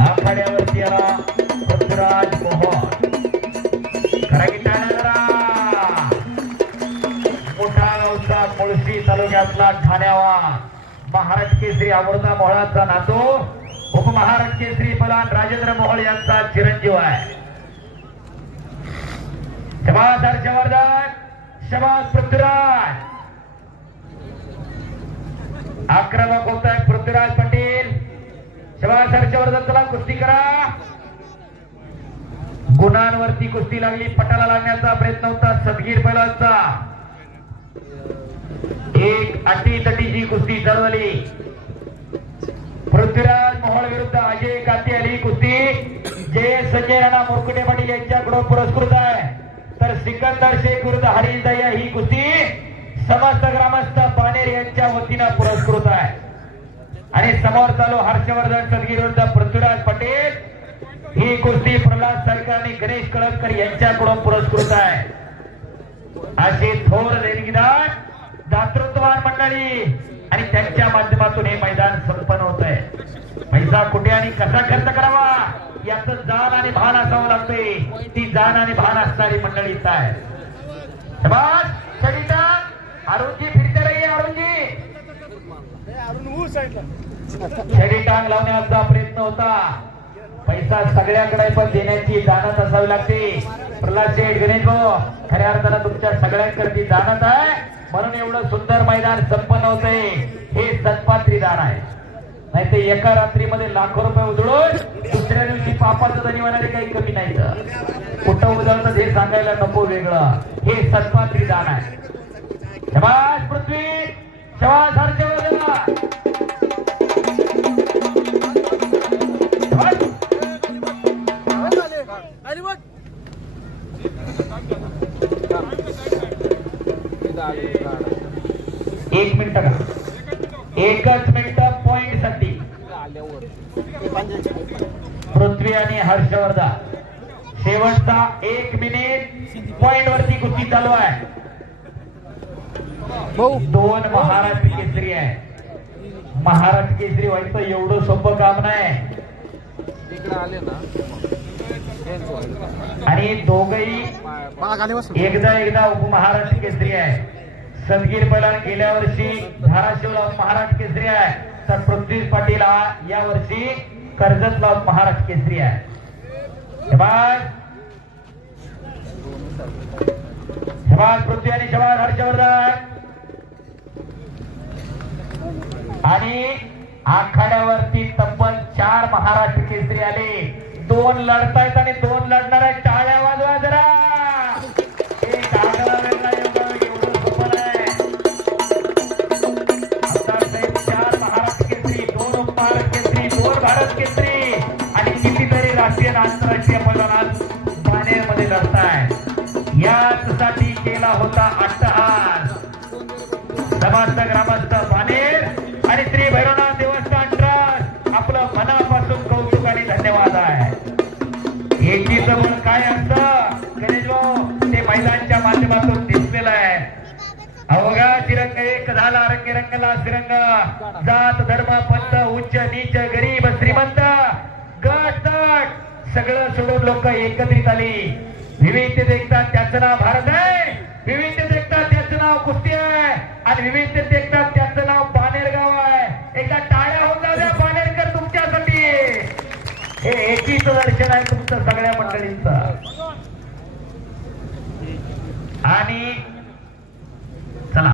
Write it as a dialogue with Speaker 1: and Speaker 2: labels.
Speaker 1: आखाड्यावरती आला पृथ्वीराज मोहन मोठा गावचा मुळशी तालुक्यातला ठाण्यावा. महाराज केसरी आवडता नातो. उपमहाराज केसरी पलान राजेंद्र मोहोळ यांचा चिरंजीव आहे. शबास हर्षवर्धन शबास पृथ्वीराज. आक्रमक होत आहे पृथ्वीराज पाटील चला कुस्ती करा. गुणांवरती कुस्ती लागली पटाला लागण्याचा प्रयत्न होता सदगीर बैलांचा एक अटी तटीची कुस्ती चालवली पृथ्वीराज मोहोळ विरुद्ध अजय काती आली कुस्ती. जे संजय राणा मुरकुटे पाटील यांच्याकडून पुरस्कृत आहे. तर सिकंदर शेख विरुद्ध हरीश दया ही कुस्ती. समस्त ग्रामस्थ पानेर यांच्या वतीनं पुरस्कृत आहे आणि समोर चालू हर्षवर्धन सदगीर विरुद्ध पृथ्वीराज पटेल. ही कुस्ती प्रल्हाद सरकार आणि गणेश कळमकर यांच्याकडून पुरस्कृत आहे. असे थोर देणगीदार दातृत्ववान मंडळी. आणि त्यांच्या माध्यमातून हे मैदान संपन्न होत आहे पैसा कुठे आणि कसा खर्च करावा? याचं जाण आणि भान असावं लागते ती जाण आणि भान असणारी मंडळी आहे. शाबास, सरिता अरुणजी फिरते रही अरुणजी छडी टांग लावण्याचा प्रयत्न होता. पैसा सगळ्याकडे पण देण्याची जाणत असावी लागते. प्रल्हाद शेठ गणेश भाऊ खऱ्या अर्थानं तुमच्या सगळ्यांकडची जाणत आहे. म्हणून एवढं सुंदर मैदान संपन्न होतंय. हे सत्पात्री दान आहे. नाही ते एका रात्रीमध्ये लाखो रुपये उधळून दुसऱ्या दिवशी पापाचं धनी होणारे काही कमी नाही कुठं उधळतं हे सांगायला नको वेगळं. हे सत्पात्री दान आहे. शबास पृथ्वी शबास हर्षवर्धन एक मिनिट का? एकच मिनिट पॉइंटसाठी. पृथ्वी आणि हर्षवर्धा शेवटचा एक मिनिट पॉइंट वरती कुस्ती चालू आहे. दोन महाराष्ट्र केसरी आहे. महाराष्ट्र केसरी व्हायचं एवढं सोपं काम नाही.
Speaker 2: आले ना
Speaker 1: आणि दोघही एकदा एकदा उपमहाराष्ट्र केसरी आहे. सदगीर पैलवान गेल्या वर्षी धाराशिवला महाराष्ट्र केसरी आहे. तर पृथ्वी पाटील हा या वर्षी कर्जतला महाराष्ट्र केसरी आहे. पृथ्वी आणि शबाज हर्षवर्धन. आणि आखाड्यावरती तब्बल चार महाराष्ट्र केसरी दोन लढतायत आणि दोन लढणार आहेत टाळ्या वाजवा जरा. चार केसरी दोन केसरी दोन भारत केसरी. आणि कितीतरी राष्ट्रीय आणि आंतरराष्ट्रीय मैदानात बानेरमध्ये लढताय. याचसाठी केला होता अट्टहास. समाज ग्रामस्थ बानेर आणि श्री भैरवनाथ एकीचं पण काय असतं? गणेश भाऊ ते महिलांच्या माध्यमातून दिसलेलं आहे. अवघा तिरंग एक झाला रंग रंगला तिरंग. जात धर्म पंथ उच्च नीच गरीब श्रीमंत. गट सगळं सोडून लोक एकत्रित आली. विविध देखतात त्याचं नाव भारत आहे. विविध देखतात त्याचं नाव कुस्ती आहे. आणि विविधतेत एकता एकीचं दर्शन आहे तुमचं सगळ्या मंडळींचं? आणि